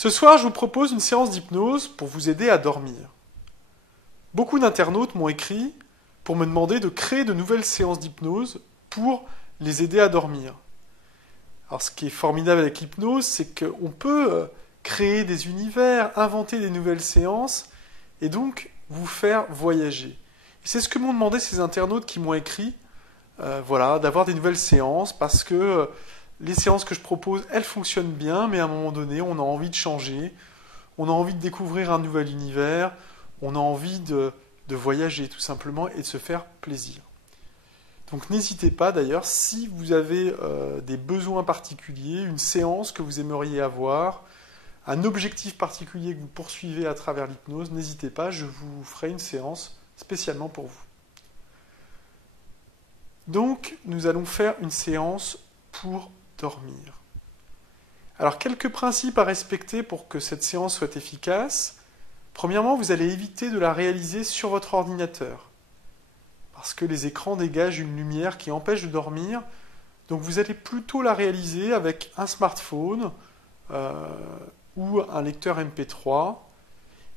Ce soir, je vous propose une séance d'hypnose pour vous aider à dormir. Beaucoup d'internautes m'ont écrit pour me demander de créer de nouvelles séances d'hypnose pour les aider à dormir. Alors ce qui est formidable avec l'hypnose, c'est qu'on peut créer des univers, inventer des nouvelles séances et donc vous faire voyager. Et c'est ce que m'ont demandé ces internautes qui m'ont écrit, voilà, d'avoir des nouvelles séances parce que les séances que je propose, elles fonctionnent bien, mais à un moment donné, on a envie de changer, on a envie de découvrir un nouvel univers, on a envie de voyager tout simplement et de se faire plaisir. Donc n'hésitez pas d'ailleurs, si vous avez des besoins particuliers, une séance que vous aimeriez avoir, un objectif particulier que vous poursuivez à travers l'hypnose, n'hésitez pas, je vous ferai une séance spécialement pour vous. Donc nous allons faire une séance pour dormir. Alors quelques principes à respecter pour que cette séance soit efficace. Premièrement, vous allez éviter de la réaliser sur votre ordinateur, parce que les écrans dégagent une lumière qui empêche de dormir. Donc vous allez plutôt la réaliser avec un smartphone ou un lecteur MP3,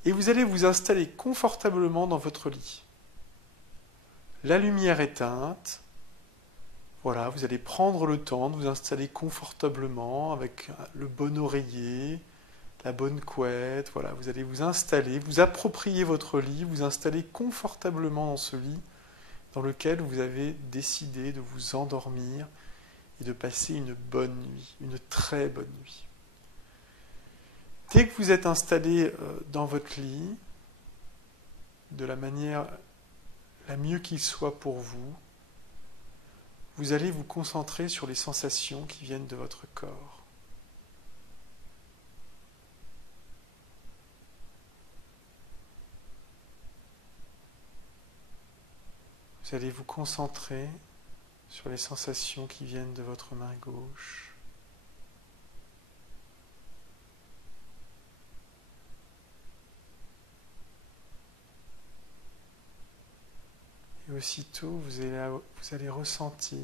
et vous allez vous installer confortablement dans votre lit. La lumière éteinte. Voilà, vous allez prendre le temps de vous installer confortablement avec le bon oreiller, la bonne couette. Voilà, vous allez vous installer, vous approprier votre lit, vous installer confortablement dans ce lit dans lequel vous avez décidé de vous endormir et de passer une bonne nuit, une très bonne nuit. Dès que vous êtes installé dans votre lit, de la manière la mieux qu'il soit pour vous, vous allez vous concentrer sur les sensations qui viennent de votre corps. Vous allez vous concentrer sur les sensations qui viennent de votre main gauche. Et aussitôt, vous allez ressentir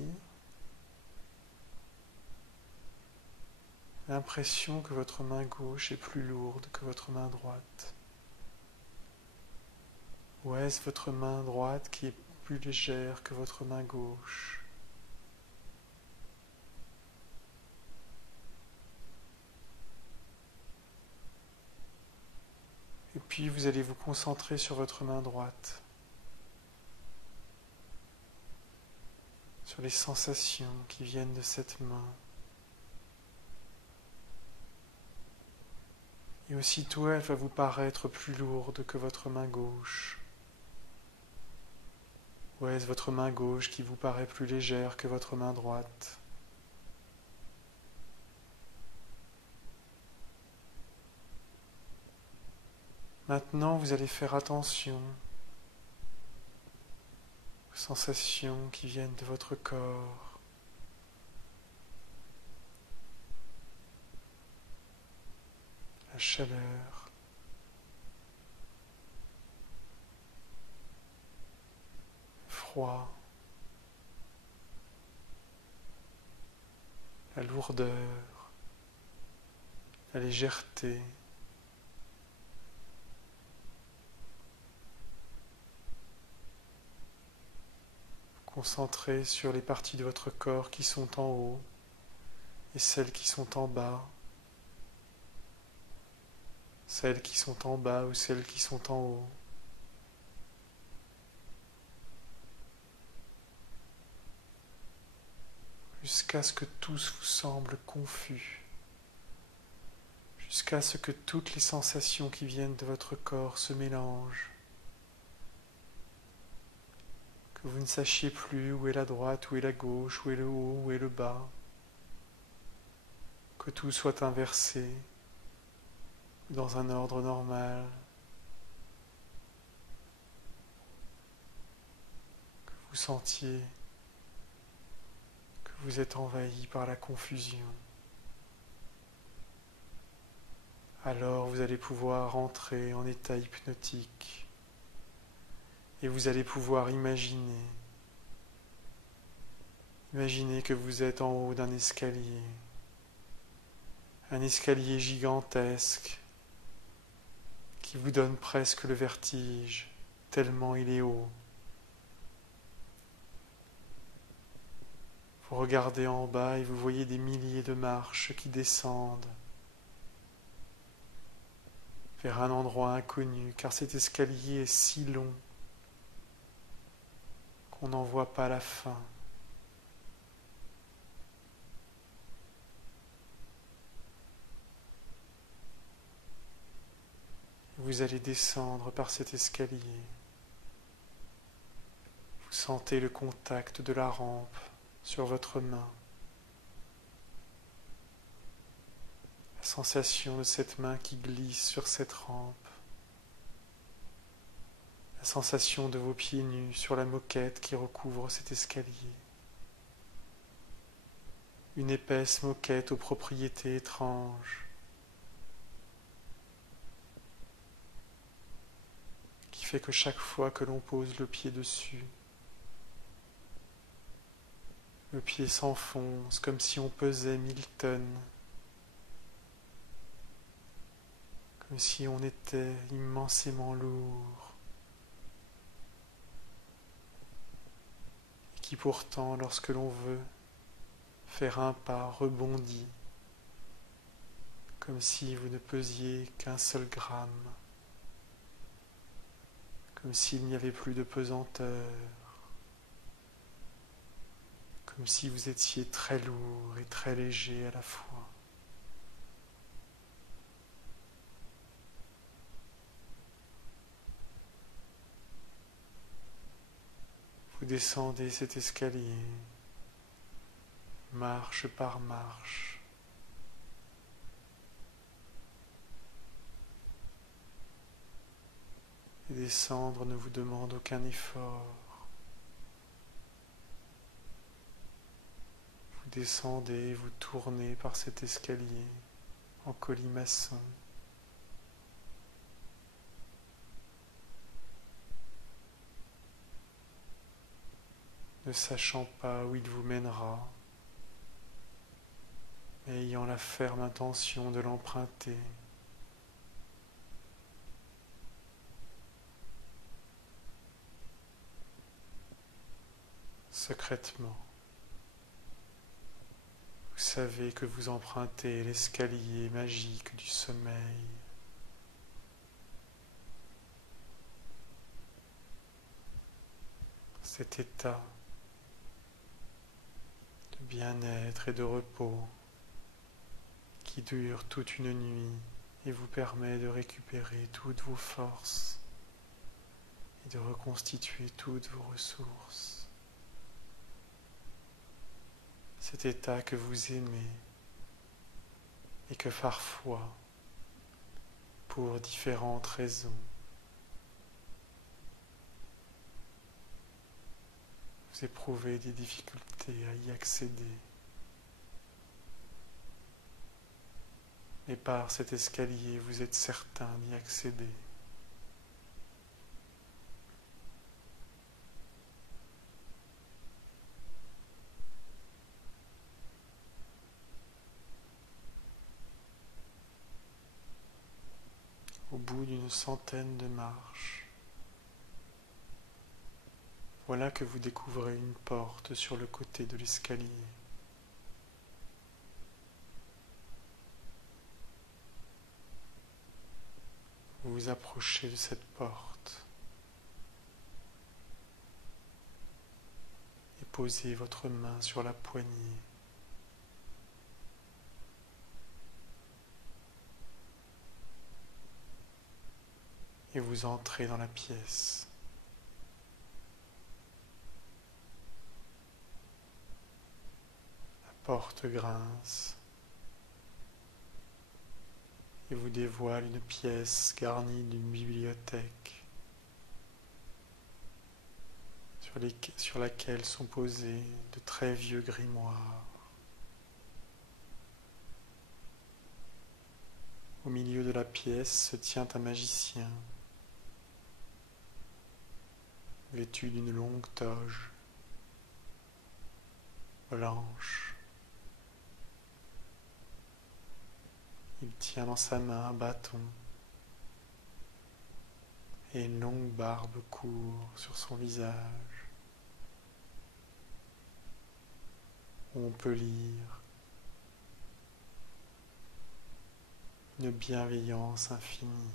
l'impression que votre main gauche est plus lourde que votre main droite. Ou est-ce votre main droite qui est plus légère que votre main gauche? Et puis vous allez vous concentrer sur votre main droite, sur les sensations qui viennent de cette main. Et aussitôt, elle va vous paraître plus lourde que votre main gauche. Ou est-ce votre main gauche qui vous paraît plus légère que votre main droite? Maintenant, vous allez faire attention aux sensations qui viennent de votre corps. La chaleur, le froid, la lourdeur, la légèreté. Concentrez sur les parties de votre corps qui sont en haut et celles qui sont en bas. Celles qui sont en bas ou celles qui sont en haut. Jusqu'à ce que tous vous semblent confus. Jusqu'à ce que toutes les sensations qui viennent de votre corps se mélangent. Que vous ne sachiez plus où est la droite, où est la gauche, où est le haut, où est le bas. Que tout soit inversé, dans un ordre normal. Que vous sentiez que vous êtes envahi par la confusion. Alors vous allez pouvoir entrer en état hypnotique. Et vous allez pouvoir imaginer que vous êtes en haut d'un escalier, Un escalier gigantesque qui vous donne presque le vertige, tellement il est haut. Vous regardez en bas et vous voyez des milliers de marches qui descendent vers un endroit inconnu, car cet escalier est si long qu'on n'en voit pas la fin. Vous allez descendre par cet escalier. Vous sentez le contact de la rampe sur votre main. La sensation de cette main qui glisse sur cette rampe. La sensation de vos pieds nus sur la moquette qui recouvre cet escalier. Une épaisse moquette aux propriétés étranges, qui fait que chaque fois que l'on pose le pied dessus, le pied s'enfonce comme si on pesait 1000 tonnes, comme si on était immensément lourd, et qui pourtant, lorsque l'on veut faire un pas, rebondit, comme si vous ne pesiez qu'un seul gramme, comme s'il n'y avait plus de pesanteur, comme si vous étiez très lourd et très léger à la fois. Vous descendez cet escalier, marche par marche. Et descendre ne vous demande aucun effort. Vous descendez, vous tournez par cet escalier en colimaçon. Ne sachant pas où il vous mènera, mais ayant la ferme intention de l'emprunter. Secrètement, vous savez que vous empruntez l'escalier magique du sommeil. Cet état de bien-être et de repos qui dure toute une nuit et vous permet de récupérer toutes vos forces et de reconstituer toutes vos ressources. Cet état que vous aimez et que parfois, pour différentes raisons, vous éprouvez des difficultés à y accéder. Mais par cet escalier, vous êtes certain d'y accéder. Au bout d'une centaine de marches, voilà que vous découvrez une porte sur le côté de l'escalier. Vous vous approchez de cette porte et posez votre main sur la poignée. Et vous entrez dans la pièce. La porte grince et vous dévoile une pièce garnie d'une bibliothèque sur laquelle sont posés de très vieux grimoires. Au milieu de la pièce se tient un magicien, vêtu d'une longue toge blanche. Il tient dans sa main un bâton et une longue barbe court sur son visage, où on peut lire une bienveillance infinie.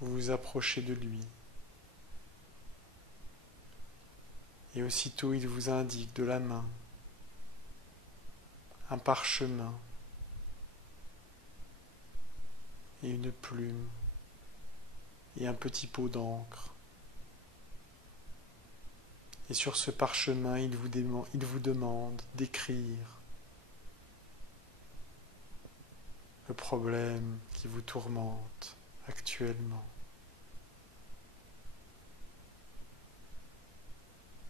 Vous vous approchez de lui et aussitôt il vous indique de la main un parchemin et une plume et un petit pot d'encre. Et sur ce parchemin, il vous demande d'écrire le problème qui vous tourmente actuellement.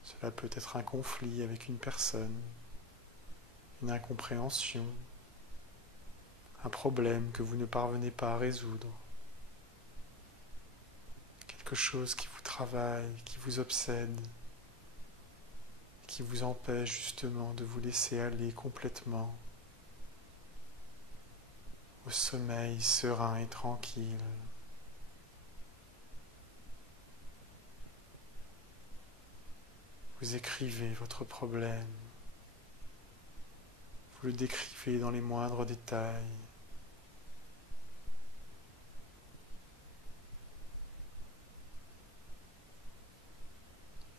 Cela peut être un conflit avec une personne, une incompréhension, un problème que vous ne parvenez pas à résoudre, quelque chose qui vous travaille, qui vous obsède, qui vous empêche justement de vous laisser aller complètement au sommeil serein et tranquille. Vous écrivez votre problème, vous le décrivez dans les moindres détails.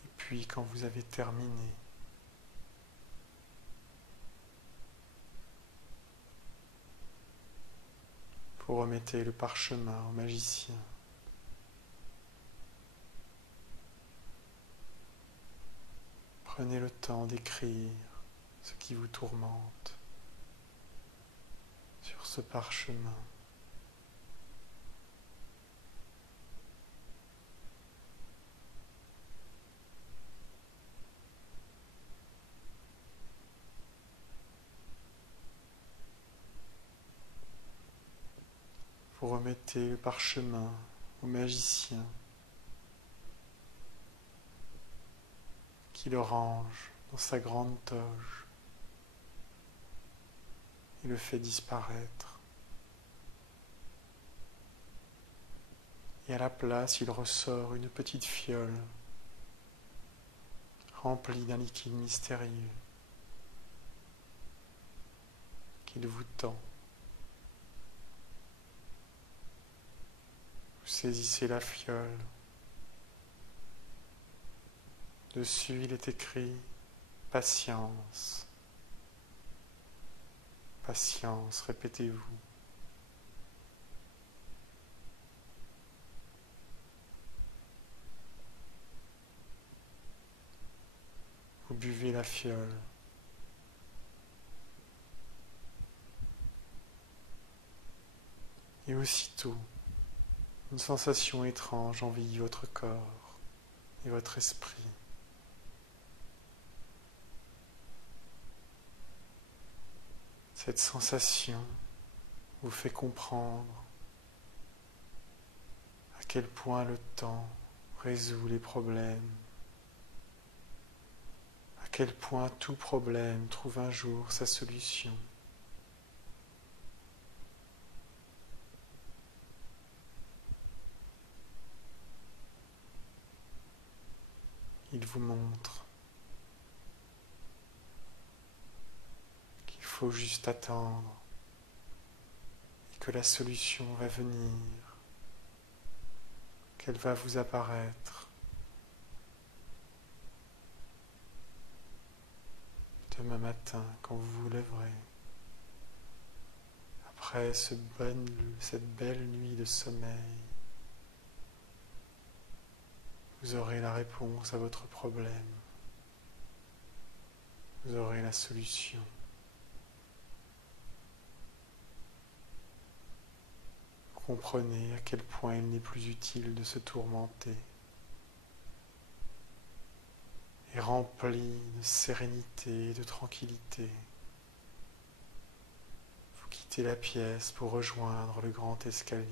Et puis quand vous avez terminé, vous remettez le parchemin au magicien. Prenez le temps d'écrire ce qui vous tourmente sur ce parchemin. Vous remettez le parchemin au magicien qui le range dans sa grande toge et le fait disparaître. Et à la place, il ressort une petite fiole remplie d'un liquide mystérieux qu'il vous tend. Vous saisissez la fiole. Dessus, il est écrit « Patience ». Patience, répétez-vous. Vous buvez la fiole. Et aussitôt, une sensation étrange envahit votre corps et votre esprit. Cette sensation vous fait comprendre à quel point le temps résout les problèmes, à quel point tout problème trouve un jour sa solution. Il vous montre qu'il faut juste attendre et que la solution va venir, qu'elle va vous apparaître. Demain matin, quand vous vous lèverez, après cette belle nuit de sommeil, vous aurez la réponse à votre problème. Vous aurez la solution. Vous comprenez à quel point il n'est plus utile de se tourmenter. Et rempli de sérénité et de tranquillité, vous quittez la pièce pour rejoindre le grand escalier.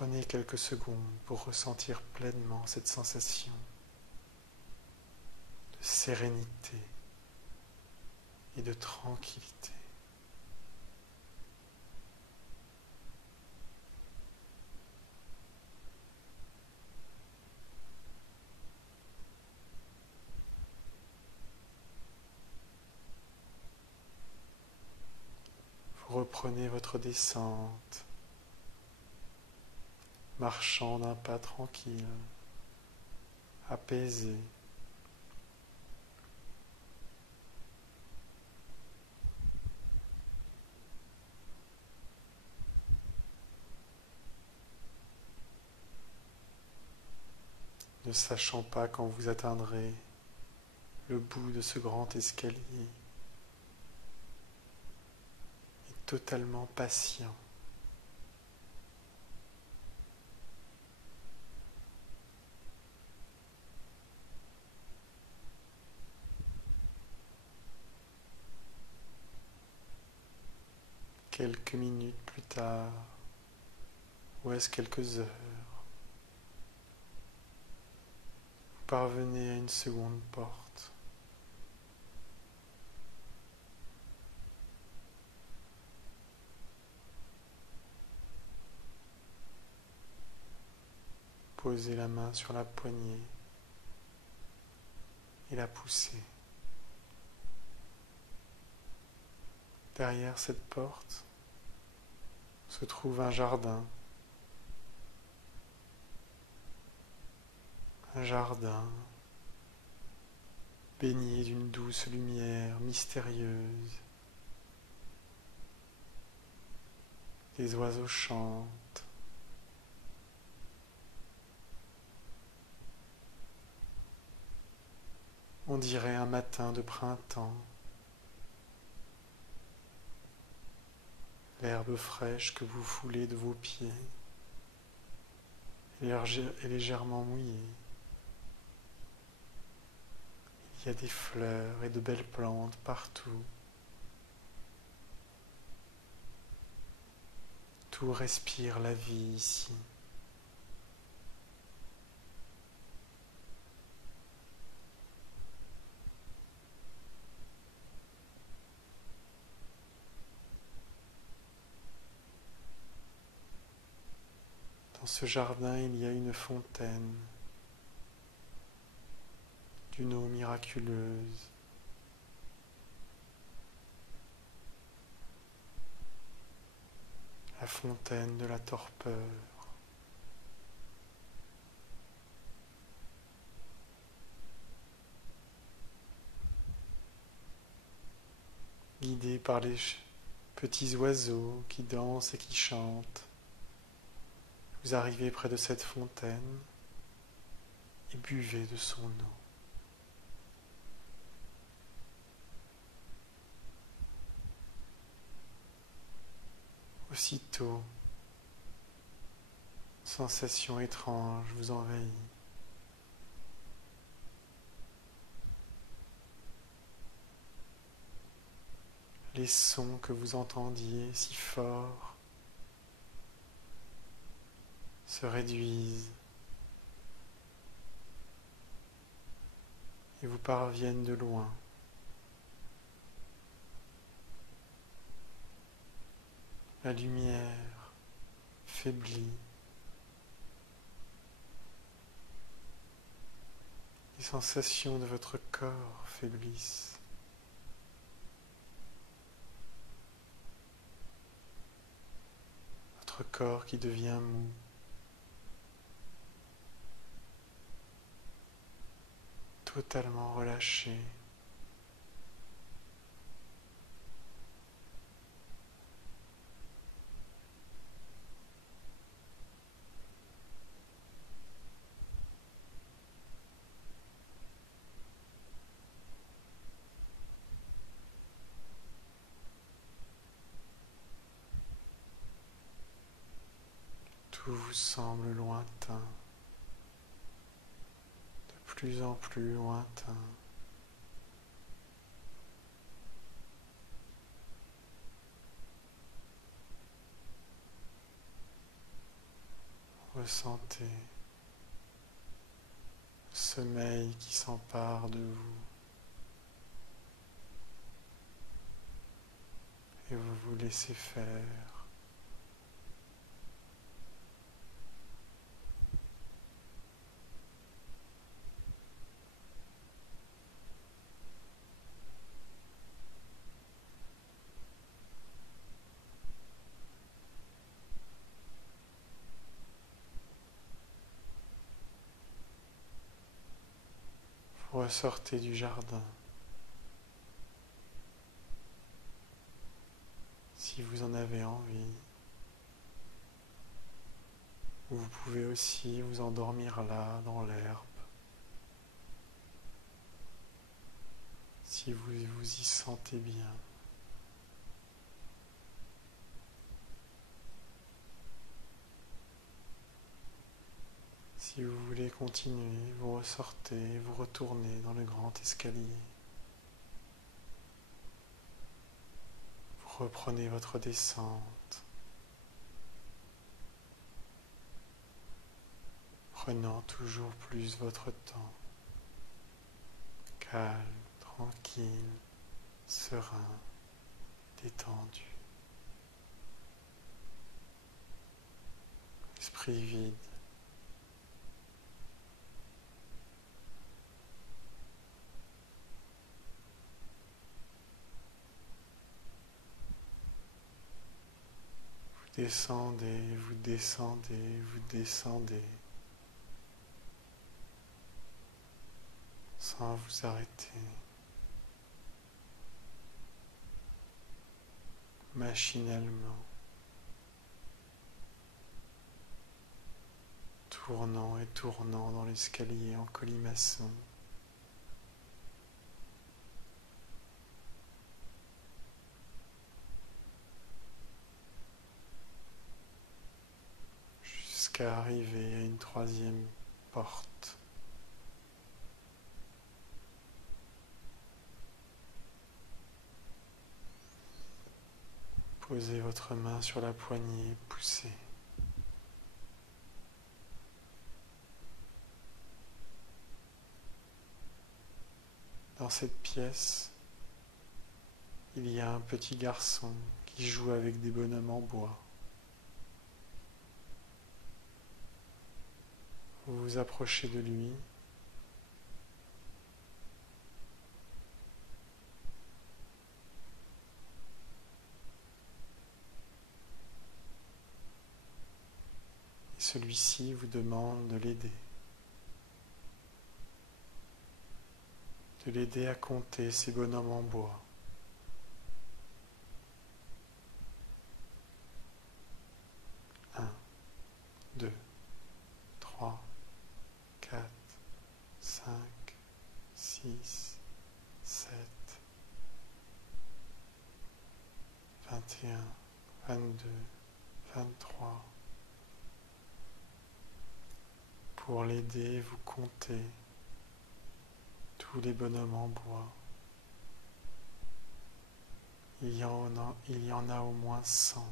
Prenez quelques secondes pour ressentir pleinement cette sensation de sérénité et de tranquillité. Vous reprenez votre descente, marchant d'un pas tranquille, apaisé. Ne sachant pas quand vous atteindrez le bout de ce grand escalier, et totalement patient. Quelques minutes plus tard, ou est-ce quelques heures, vous parvenez à une seconde porte. Posez la main sur la poignée et la poussez. Derrière cette porte se trouve un jardin. Un jardin baigné d'une douce lumière mystérieuse. Des oiseaux chantent. On dirait un matin de printemps. L'herbe fraîche que vous foulez de vos pieds est légèrement mouillée. Il y a des fleurs et de belles plantes partout. Tout respire la vie ici. Dans ce jardin, il y a une fontaine d'une eau miraculeuse. La fontaine de la torpeur. Guidée par les petits oiseaux qui dansent et qui chantent, vous arrivez près de cette fontaine et buvez de son eau. Aussitôt, une sensation étrange vous envahit. Les sons que vous entendiez si forts se réduisent et vous parviennent de loin. La lumière faiblit. Les sensations de votre corps faiblissent. Votre corps qui devient mou. Totalement relâché. Tout vous semble lointain, de plus en plus lointain. Ressentez le sommeil qui s'empare de vous et vous vous laissez faire. Vous ressortez du jardin. Si vous en avez envie, vous pouvez aussi vous endormir là, dans l'herbe. Si vous vous y sentez bien. Si vous voulez continuer, vous ressortez, vous retournez dans le grand escalier. Vous reprenez votre descente, prenant toujours plus votre temps, calme, tranquille, serein, détendu, esprit vide. Vous descendez, vous descendez, vous descendez, sans vous arrêter. Machinalement, tournant et tournant dans l'escalier en colimaçon. Jusqu'à arriver à une troisième porte. Posez votre main sur la poignée, poussez. Dans cette pièce, il y a un petit garçon qui joue avec des bonhommes en bois. Vous vous approchez de lui. Et celui-ci vous demande de l'aider. De l'aider à compter ces bonhommes en bois. 1, 2, 3, 4, 5, 6, 7, 21, 22, 23. Pour l'aider, vous comptez tous les bonhommes en bois. Il y en a au moins 100.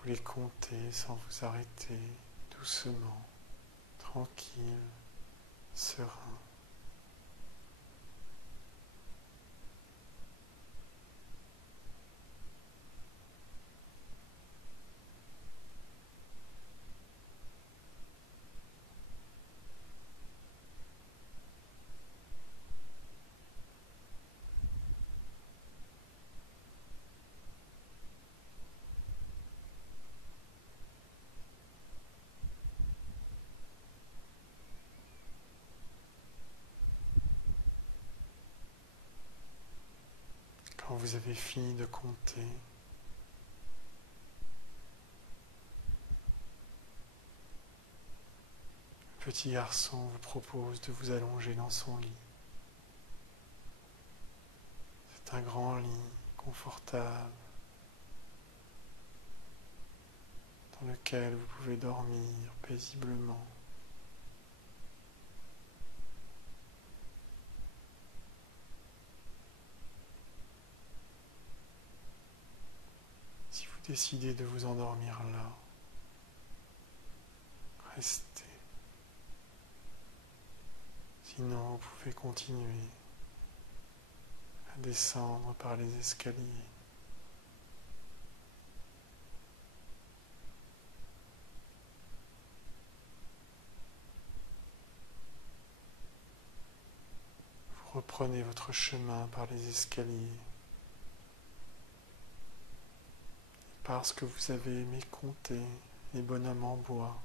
Vous les comptez sans vous arrêter, doucement, tranquille, serein. Quand vous avez fini de compter, le petit garçon vous propose de vous allonger dans son lit. C'est un grand lit confortable dans lequel vous pouvez dormir paisiblement. Si vous décidez de vous endormir là, restez. Sinon, vous pouvez continuer à descendre par les escaliers. Vous reprenez votre chemin par les escaliers. Parce que vous avez aimé compter les bonhommes en bois,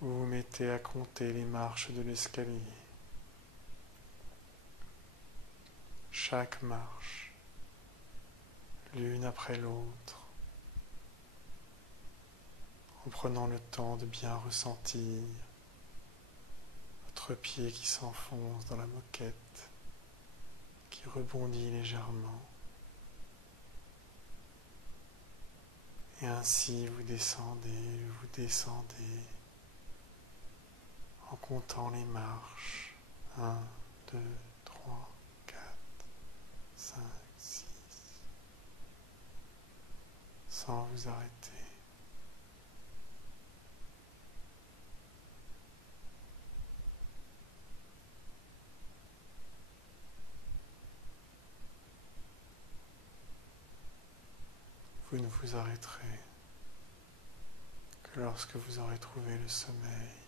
vous vous mettez à compter les marches de l'escalier. Chaque marche, l'une après l'autre, en prenant le temps de bien ressentir votre pied qui s'enfonce dans la moquette, qui rebondit légèrement. Et ainsi vous descendez, en comptant les marches. 1, 2, 3, 4, 5, 6, sans vous arrêter. Vous ne vous arrêterez que lorsque vous aurez trouvé le sommeil.